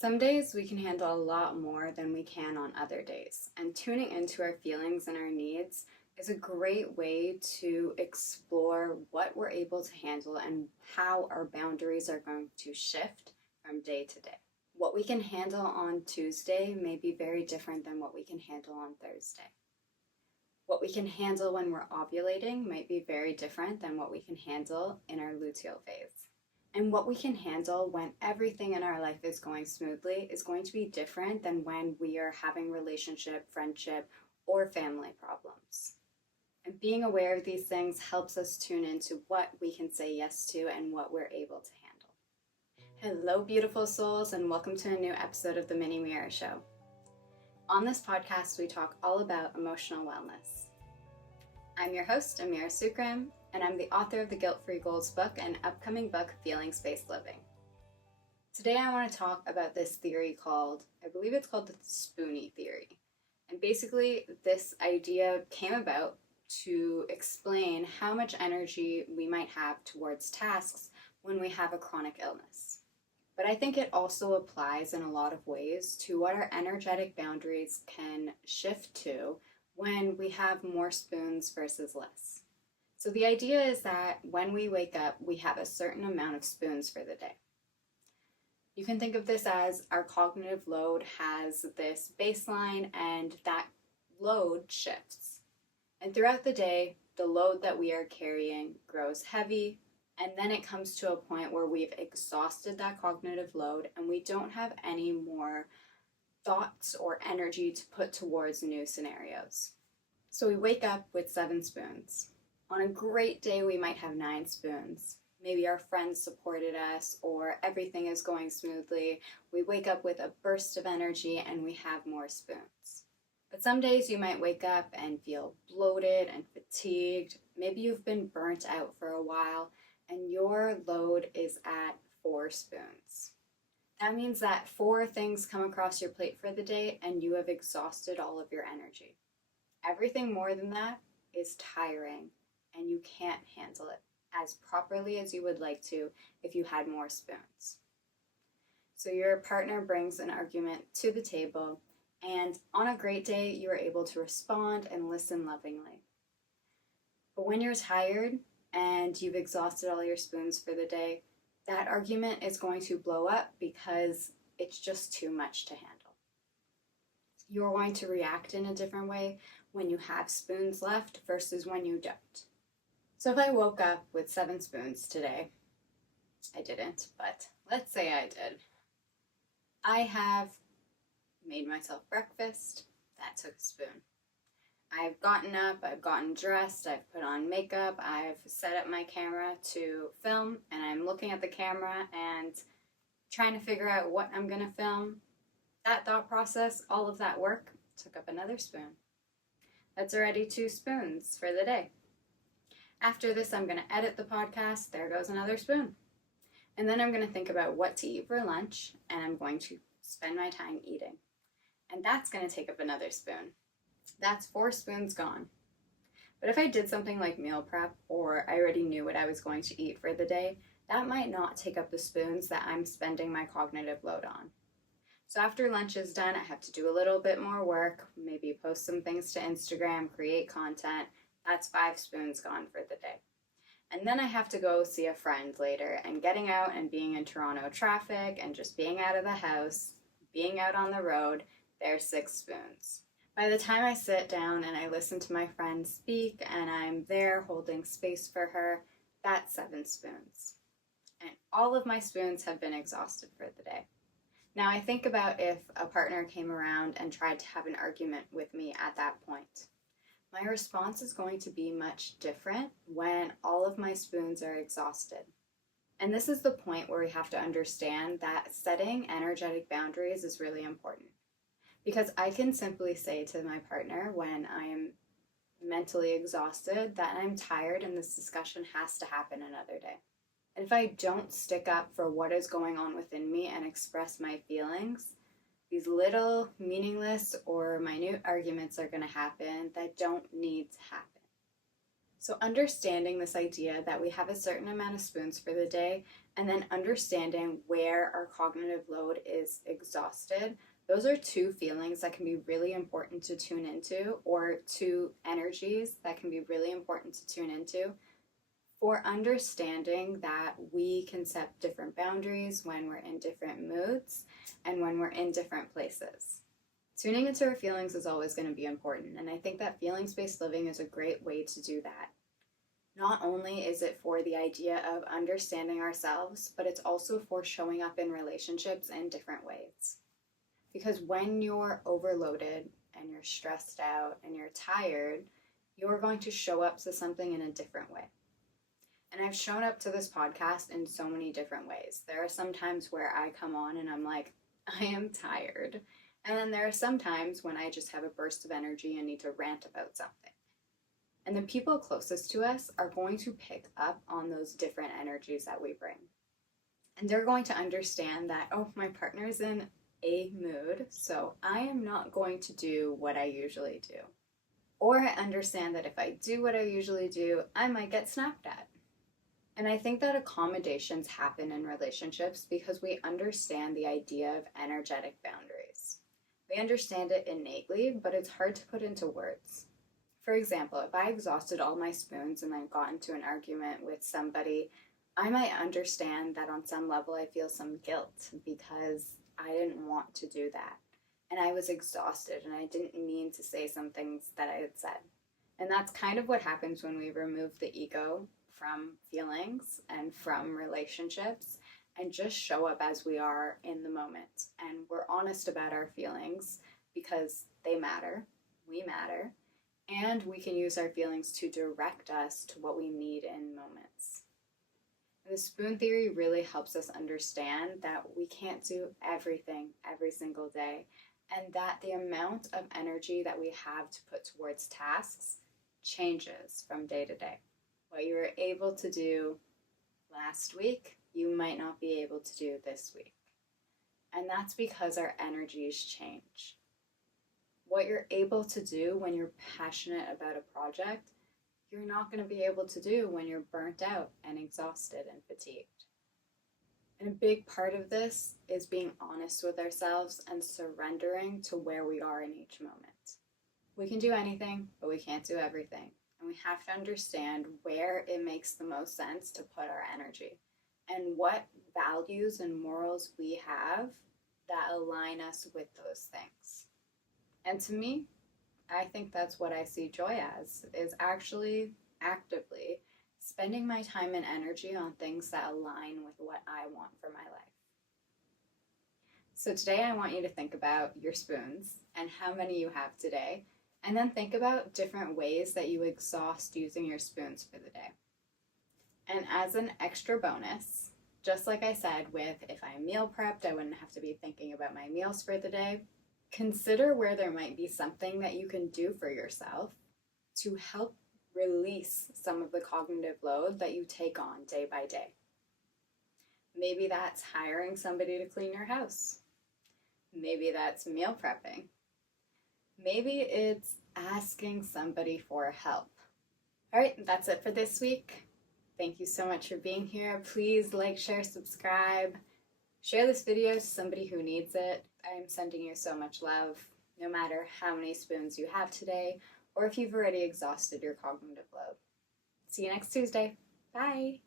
Some days we can handle a lot more than we can on other days, and tuning into our feelings and our needs is a great way to explore what we're able to handle and how our boundaries are going to shift from day to day. What we can handle on Tuesday may be very different than what we can handle on Thursday. What we can handle when we're ovulating might be very different than what we can handle in our luteal phase. And what we can handle when everything in our life is going smoothly is going to be different than when we are having relationship, friendship, or family problems. And being aware of these things helps us tune into what we can say yes to and what we're able to handle. Hello, beautiful souls, and welcome to a new episode of the Mini Mirror Show. On this podcast, we talk all about emotional wellness. I'm your host, Amira Sookram, and I'm the author of the Guilt-Free Goals book and upcoming book, Feelings-Based Living. Today I want to talk about this theory called, I believe it's called the Spoonie theory. And basically this idea came about to explain how much energy we might have towards tasks when we have a chronic illness. But I think it also applies in a lot of ways to what our energetic boundaries can shift to when we have more spoons versus less. So the idea is that when we wake up, we have a certain amount of spoons for the day. You can think of this as our cognitive load has this baseline and that load shifts. And throughout the day, the load that we are carrying grows heavy, and then it comes to a point where we've exhausted that cognitive load and we don't have any more thoughts or energy to put towards new scenarios. So we wake up with 7 spoons. On a great day, we might have 9 spoons. Maybe our friends supported us or everything is going smoothly. We wake up with a burst of energy and we have more spoons. But some days you might wake up and feel bloated and fatigued. Maybe you've been burnt out for a while and your load is at 4 spoons. That means that 4 things come across your plate for the day and you have exhausted all of your energy. Everything more than that is tiring, and you can't handle it as properly as you would like to if you had more spoons. So your partner brings an argument to the table, and on a great day, you are able to respond and listen lovingly. But when you're tired and you've exhausted all your spoons for the day, that argument is going to blow up because it's just too much to handle. You're going to react in a different way when you have spoons left versus when you don't. So if I woke up with 7 spoons today, I didn't, but let's say I did. I have made myself breakfast. That took a spoon. I've gotten up, I've gotten dressed, I've put on makeup, I've set up my camera to film, and I'm looking at the camera and trying to figure out what I'm going to film. That thought process, all of that work, took up another spoon. That's already 2 spoons for the day. After this, I'm going to edit the podcast. There goes another spoon. And then I'm going to think about what to eat for lunch, and I'm going to spend my time eating. And that's going to take up another spoon. That's 4 spoons gone. But if I did something like meal prep, or I already knew what I was going to eat for the day, that might not take up the spoons that I'm spending my cognitive load on. So after lunch is done, I have to do a little bit more work, maybe post some things to Instagram, create content. That's 5 spoons gone for the day. And then I have to go see a friend later, and getting out and being in Toronto traffic and just being out of the house, being out on the road, there's 6 spoons. By the time I sit down and I listen to my friend speak and I'm there holding space for her, that's 7 spoons. And all of my spoons have been exhausted for the day. Now I think about if a partner came around and tried to have an argument with me at that point. My response is going to be much different when all of my spoons are exhausted. And this is the point where we have to understand that setting energetic boundaries is really important. Because I can simply say to my partner when I am mentally exhausted that I'm tired and this discussion has to happen another day. And if I don't stick up for what is going on within me and express my feelings, these little meaningless or minute arguments are going to happen that don't need to happen. So understanding this idea that we have a certain amount of spoons for the day and then understanding where our cognitive load is exhausted. Those are two feelings that can be really important to tune into, or two energies that can be really important to tune into for understanding that we can set different boundaries when we're in different moods and when we're in different places. Tuning into our feelings is always going to be important, and I think that feelings-based living is a great way to do that. Not only is it for the idea of understanding ourselves, but it's also for showing up in relationships in different ways. Because when you're overloaded and you're stressed out and you're tired, you're going to show up to something in a different way. And I've shown up to this podcast in so many different ways. There are some times where I come on and I'm like, I am tired. And then there are some times when I just have a burst of energy and need to rant about something. And the people closest to us are going to pick up on those different energies that we bring. And they're going to understand that, oh, my partner's in a mood, so I am not going to do what I usually do. Or I understand that if I do what I usually do, I might get snapped at. And I think that accommodations happen in relationships because we understand the idea of energetic boundaries. We understand it innately, but it's hard to put into words. For example, if I exhausted all my spoons and then got into an argument with somebody, I might understand that on some level I feel some guilt because I didn't want to do that. And I was exhausted and I didn't mean to say some things that I had said. And that's kind of what happens when we remove the ego from feelings and from relationships and just show up as we are in the moment. And we're honest about our feelings because they matter, we matter, and we can use our feelings to direct us to what we need in moments. And the spoon theory really helps us understand that we can't do everything every single day, and that the amount of energy that we have to put towards tasks changes from day to day. What you were able to do last week, you might not be able to do this week. And that's because our energies change. What you're able to do when you're passionate about a project, you're not going to be able to do when you're burnt out and exhausted and fatigued. And a big part of this is being honest with ourselves and surrendering to where we are in each moment. We can do anything, but we can't do everything. And we have to understand where it makes the most sense to put our energy and what values and morals we have that align us with those things. And to me, I think that's what I see joy as, is actually actively spending my time and energy on things that align with what I want for my life. So today I want you to think about your spoons and how many you have today, and then think about different ways that you exhaust using your spoons for the day. And as an extra bonus, just like I said with if I meal prepped, I wouldn't have to be thinking about my meals for the day. Consider where there might be something that you can do for yourself to help release some of the cognitive load that you take on day by day. Maybe that's hiring somebody to clean your house. Maybe that's meal prepping. Maybe it's asking somebody for help. All right, that's it for this week. Thank you so much for being here. Please like, share, subscribe. Share this video to somebody who needs it. I'm sending you so much love, no matter how many spoons you have today, or if you've already exhausted your cognitive load. See you next Tuesday. Bye.